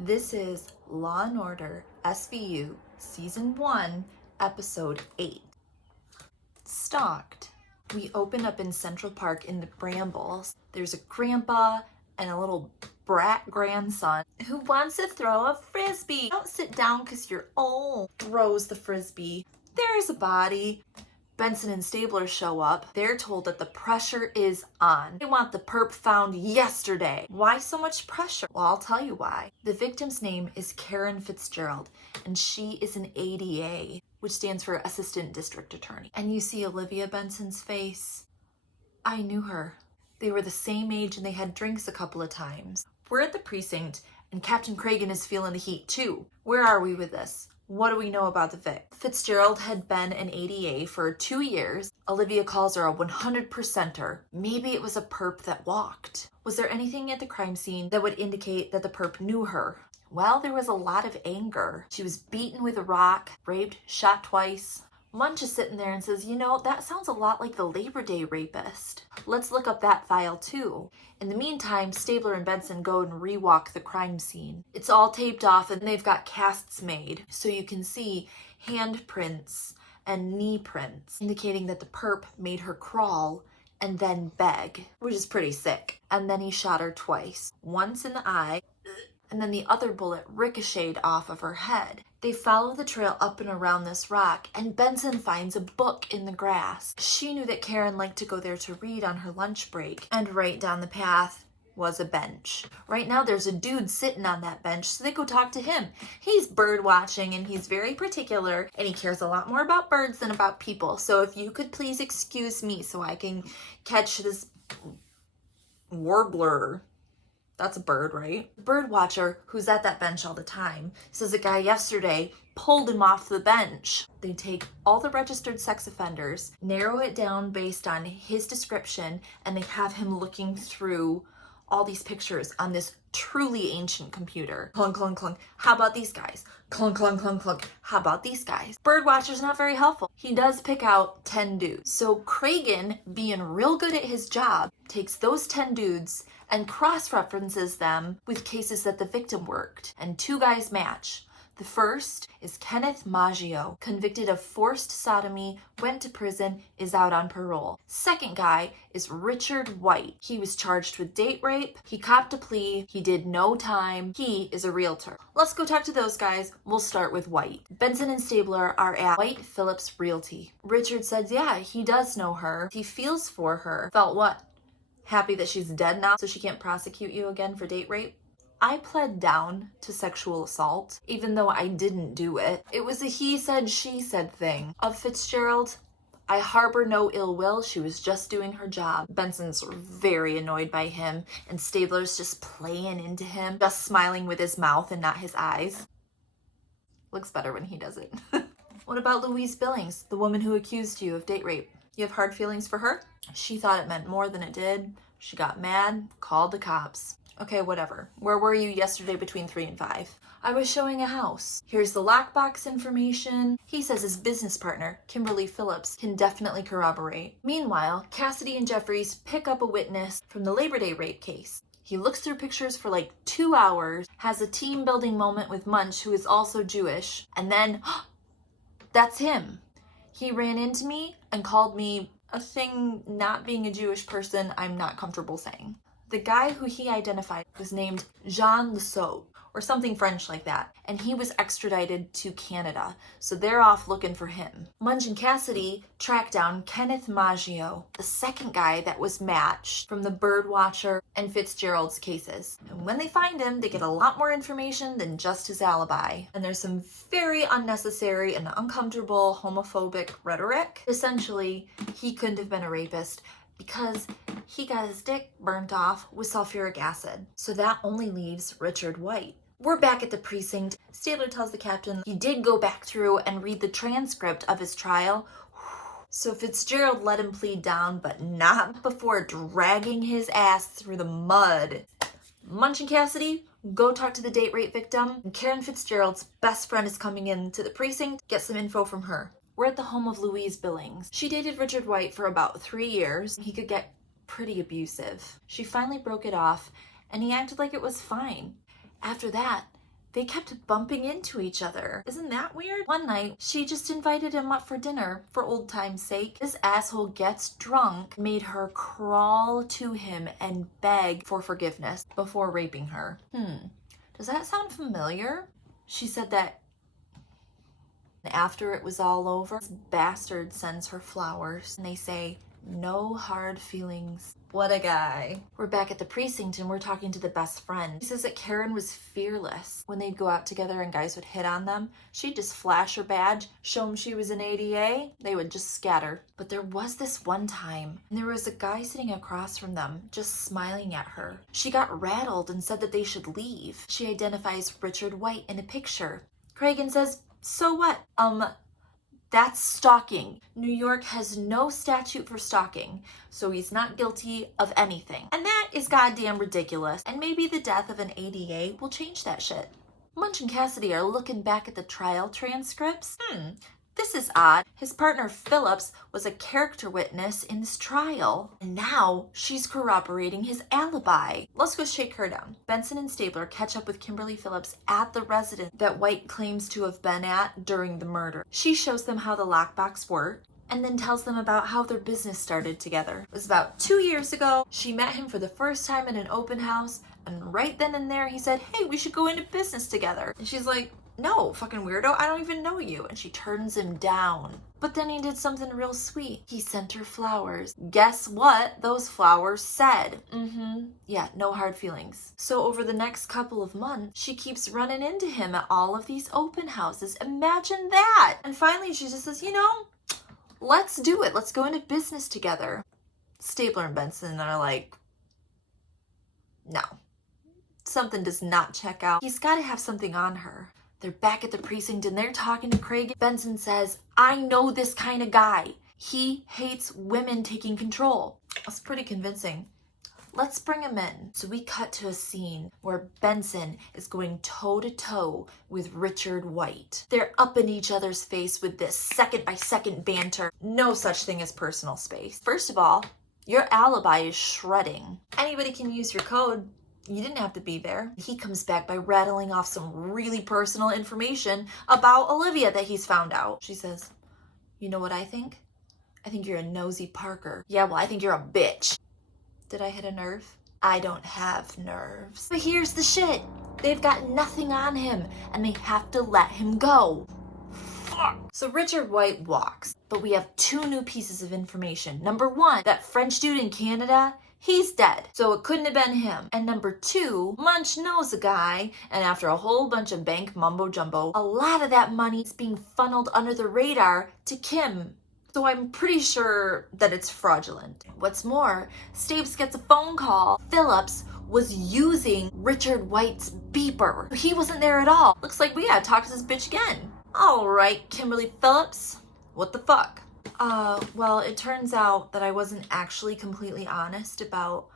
This is Law and Order SVU Season 1, Episode 8. Stalked. We open up in Central Park in the Brambles. There's a grandpa and a little brat grandson who wants to throw a frisbee. Don't sit down because you're old. Throws the frisbee. There's a body. Benson and Stabler show up. They're told that the pressure is on. They want the perp found yesterday. Why so much pressure? Well, I'll tell you why. The victim's name is Karen Fitzgerald, and she is an ADA, which stands for Assistant District Attorney. And you see Olivia Benson's face. I knew her. They were the same age and they had drinks a couple of times. We're at the precinct, and Captain Cragen is feeling the heat too. Where are we with this? What do we know about the Vic? Fitzgerald had been an ADA for 2 years. Olivia calls her a 100%er. Maybe it was a perp that walked. Was there anything at the crime scene that would indicate that the perp knew her? Well, there was a lot of anger. She was beaten with a rock, raped, shot twice. Munch is sitting there and says, you know, that sounds a lot like the Labor Day rapist. Let's look up that file too. In the meantime, Stabler and Benson go and rewalk the crime scene. It's all taped off and they've got casts made so you can see handprints and knee prints, indicating that the perp made her crawl and then beg, which is pretty sick. And then he shot her twice, once in the eye, and then the other bullet ricocheted off of her head. They follow the trail up and around this rock, and Benson finds a book in the grass. She knew that Karen liked to go there to read on her lunch break, and right down the path was a bench. Right now there's a dude sitting on that bench, so they go talk to him. He's bird watching and he's very particular, and he cares a lot more about birds than about people. So if you could please excuse me so I can catch this warbler. That's a bird, right? The bird watcher, who's at that bench all the time, says a guy yesterday pulled him off the bench. They take all the registered sex offenders, narrow it down based on his description, and they have him looking through all these pictures on this truly ancient computer. Clunk, clunk, clunk. How about these guys? Clunk, clunk, clunk, clunk. How about these guys? Bird watcher's not very helpful. He does pick out 10 dudes. So Cragen, being real good at his job, takes those 10 dudes and cross-references them with cases that the victim worked, and 2 guys match. The first is Kenneth Maggio, convicted of forced sodomy, went to prison, is out on parole. Second guy is Richard White. He was charged with date rape, he copped a plea, he did no time, he is a realtor. Let's go talk to those guys. We'll start with White. Benson and Stabler are at White Phillips Realty. Richard said, yeah, he does know her. He feels for her. Felt what? Happy that she's dead now so she can't prosecute you again for date rape? I pled down to sexual assault, even though I didn't do it. It was a he said, she said thing. Of Fitzgerald, I harbor no ill will. She was just doing her job. Benson's very annoyed by him, and Stabler's just playing into him, just smiling with his mouth and not his eyes. Looks better when he does it. What about Louise Billings, the woman who accused you of date rape? You have hard feelings for her? She thought it meant more than it did. She got mad, called the cops. Okay, whatever. Where were you yesterday between 3 and 5? I was showing a house. Here's the lockbox information. He says his business partner, Kimberly Phillips, can definitely corroborate. Meanwhile, Cassidy and Jeffries pick up a witness from the Labor Day rape case. He looks through pictures for like 2 hours, has a team building moment with Munch, who is also Jewish, and then, that's him. He ran into me and called me a thing not being a Jewish person I'm not comfortable saying. The guy who he identified was named Jean Lesot, or something French like that, and he was extradited to Canada, so they're off looking for him. Munch and Cassidy tracked down Kenneth Maggio, the second guy that was matched from the Birdwatcher and Fitzgerald's cases. And when they find him, they get a lot more information than just his alibi. And there's some very unnecessary and uncomfortable homophobic rhetoric. Essentially, he couldn't have been a rapist because he got his dick burnt off with sulfuric acid. So that only leaves Richard White. We're back at the precinct. Stabler tells the captain he did go back through and read the transcript of his trial. So Fitzgerald let him plead down, but not before dragging his ass through the mud. Munch and Cassidy go talk to the date rape victim, and Karen Fitzgerald's best friend is coming in to the precinct, get some info from her. We're at the home of Louise Billings. She dated Richard White for about 3 years. He could get pretty abusive. She finally broke it off, and he acted like it was fine. After that, They kept bumping into each other. Isn't that weird? One night, she just invited him up for dinner for old time's sake. This asshole gets drunk, made her crawl to him and beg for forgiveness before raping her. Does that sound familiar? She said that after it was all over, this bastard sends her flowers and they say, no hard feelings. What a guy. We're back at the precinct and we're talking to the best friend. She says that Karen was fearless. When they'd go out together and guys would hit on them, she'd just flash her badge, show them she was an ADA, they would just scatter. But there was this one time, and there was a guy sitting across from them, just smiling at her. She got rattled and said that they should leave. She identifies Richard White in a picture. Cragen says, so what? That's stalking. New York has no statute for stalking, so he's not guilty of anything. And that is goddamn ridiculous. And maybe the death of an ADA will change that shit. Munch and Cassidy are looking back at the trial transcripts. This is odd. His partner Phillips was a character witness in this trial, and now she's corroborating his alibi. Let's go shake her down. Benson and Stabler catch up with Kimberly Phillips at the residence that White claims to have been at during the murder. She shows them how the lockbox worked, and then tells them about how their business started together. It was about 2 years ago. She met him for the first time in an open house, and right then and there he said, hey, we should go into business together. And she's like, no, fucking weirdo, I don't even know you. And she turns him down. But then he did something real sweet. He sent her flowers. Guess what those flowers said? Yeah, no hard feelings. So over the next couple of months, she keeps running into him at all of these open houses. Imagine that. And finally she just says, you know, let's do it. Let's go into business together. Stabler and Benson are like, no. Something does not check out. He's got to have something on her. They're back at the precinct and they're talking to Craig. Benson says, I know this kind of guy. He hates women taking control. That's pretty convincing. Let's bring him in. So we cut to a scene where Benson is going toe to toe with Richard White. They're up in each other's face with this second by second banter. No such thing as personal space. First of all, your alibi is shredding. Anybody can use your code. You didn't have to be there. He comes back by rattling off some really personal information about Olivia that he's found out. She says, you know what I think? I think you're a nosy Parker. Yeah, well, I think you're a bitch. Did I hit a nerve? I don't have nerves. But here's the shit. They've got nothing on him and they have to let him go. Fuck. So Richard White walks, but we have 2 new pieces of information. Number 1, that French dude in Canada, he's dead, so it couldn't have been him. And number 2, Munch knows a guy, and after a whole bunch of bank mumbo jumbo, a lot of that money is being funneled under the radar to Kim. So I'm pretty sure that it's fraudulent. What's more, Stabes gets a phone call. Phillips was using Richard White's beeper. He wasn't there at all. Looks like we gotta talk to this bitch again. All right, Kimberly Phillips, what the fuck? Well, it turns out that I wasn't actually completely honest about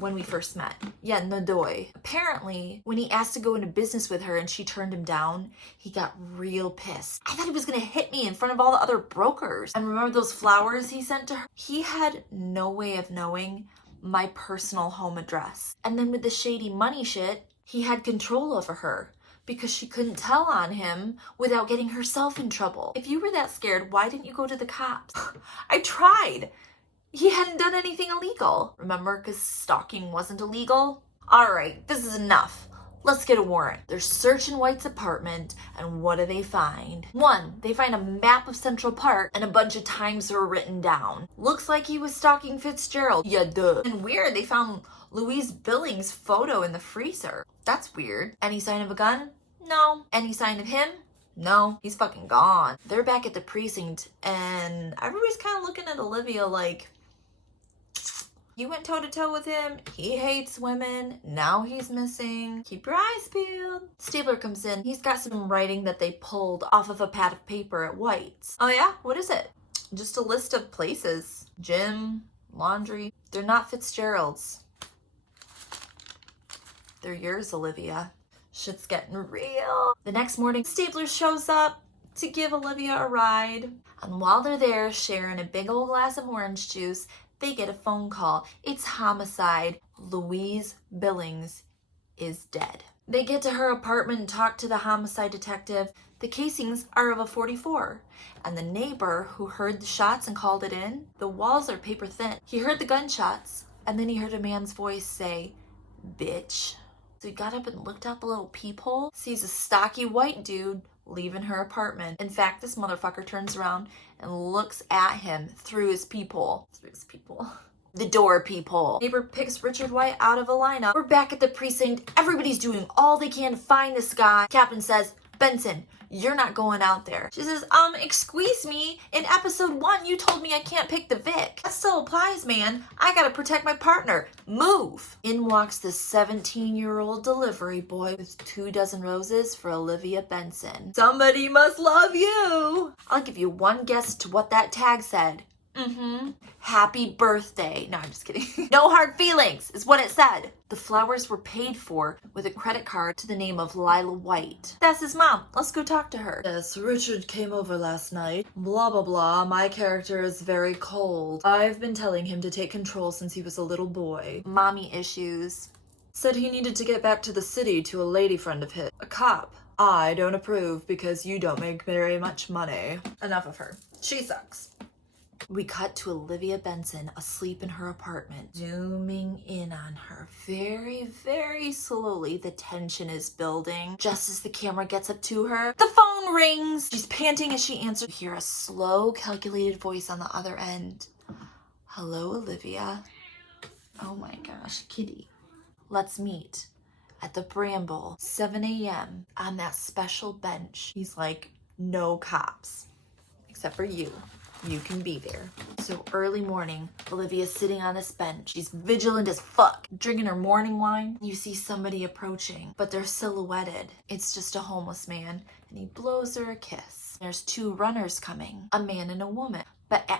when we first met. Yeah, no doy. Apparently, when he asked to go into business with her and she turned him down, he got real pissed. I thought he was gonna hit me in front of all the other brokers. And remember those flowers he sent to her? He had no way of knowing my personal home address. And then with the shady money shit, he had control over her, because she couldn't tell on him without getting herself in trouble. If you were that scared, why didn't you go to the cops? I tried. He hadn't done anything illegal. Remember, because stalking wasn't illegal? All right, this is enough. Let's get a warrant. They're searching White's apartment, and what do they find? 1, they find a map of Central Park, and a bunch of times were written down. Looks like he was stalking Fitzgerald. Yeah, duh. And weird, they found Louise Billings' photo in the freezer. That's weird. Any sign of a gun? No. Any sign of him? No. He's fucking gone. They're back at the precinct, and everybody's kind of looking at Olivia like, you went toe-to-toe with him. He hates women. Now he's missing. Keep your eyes peeled. Stabler comes in. He's got some writing that they pulled off of a pad of paper at White's. Oh yeah? What is it? Just a list of places. Gym, laundry. They're not Fitzgerald's. They're yours, Olivia. Shit's getting real. The next morning, Stabler shows up to give Olivia a ride. And while they're there sharing a big old glass of orange juice, they get a phone call. It's homicide. Louise Billings is dead. They get to her apartment and talk to the homicide detective. The casings are of a .44. And the neighbor who heard the shots and called it in, the walls are paper thin. He heard the gunshots, and then he heard a man's voice say, bitch. So he got up and looked out the little peephole, sees a stocky white dude leaving her apartment. In fact, this motherfucker turns around and looks at him through his peephole. Through his peephole. The door peephole. Neighbor picks Richard White out of a lineup. We're back at the precinct. Everybody's doing all they can to find this guy. Captain says, Benson, you're not going out there. She says, excuse me, in episode 1, you told me I can't pick the Vic. That still applies, man. I gotta protect my partner. Move. In walks the 17-year-old delivery boy with 2 dozen roses for Olivia Benson. Somebody must love you. I'll give you one guess to what that tag said. Happy birthday. No, I'm just kidding. No hard feelings is what it said. The flowers were paid for with a credit card to the name of Lila White. That's his mom. Let's go talk to her. Yes, Richard came over last night. Blah, blah, blah. My character is very cold. I've been telling him to take control since he was a little boy. Mommy issues. Said he needed to get back to the city to a lady friend of his. A cop. I don't approve because you don't make very much money. Enough of her. She sucks. We cut to Olivia Benson asleep in her apartment, zooming in on her very, very slowly. The tension is building. Just as the camera gets up to her, the phone rings. She's panting as she answers. You hear a slow, calculated voice on the other end. Hello, Olivia. Oh my gosh, kitty. Let's meet at the Bramble, 7 a.m. on that special bench. He's like, no cops, except for you. You can be there. So early morning, Olivia's sitting on this bench. She's vigilant as fuck, drinking her morning wine. You see somebody approaching, but they're silhouetted. It's just a homeless man, and he blows her a kiss. There's 2 runners coming, a man and a woman. But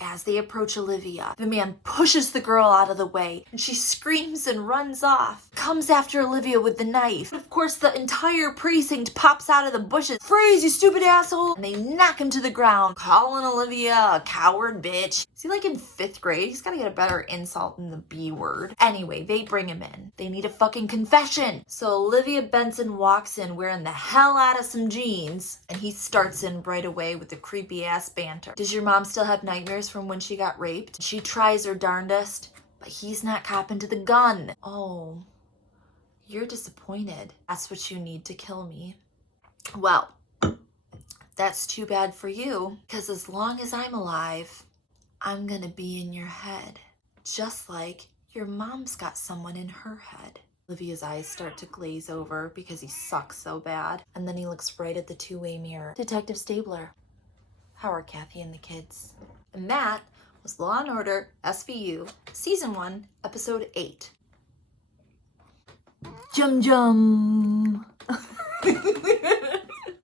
as they approach Olivia, the man pushes the girl out of the way, and she screams and runs off. Comes after Olivia with the knife. Of course, the entire precinct pops out of the bushes. Freeze, you stupid asshole! And they knock him to the ground, calling Olivia a coward bitch. Is he like in 5th grade? He's gotta get a better insult than the B word. Anyway, they bring him in. They need a fucking confession. So Olivia Benson walks in wearing the hell out of some jeans, and he starts in right away with the creepy ass banter. Does your mom still have nightmares from when she got raped? She tries her darndest, but he's not copping to the gun. Oh, you're disappointed. That's what you need to kill me. Well, that's too bad for you, because as long as I'm alive, I'm gonna be in your head, just like your mom's got someone in her head. Olivia's eyes start to glaze over because he sucks so bad, and then he looks right at the 2-way mirror. Detective Stabler. How are Kathy and the kids? And that was Law & Order SVU, Season 1, Episode 8. Jum jum!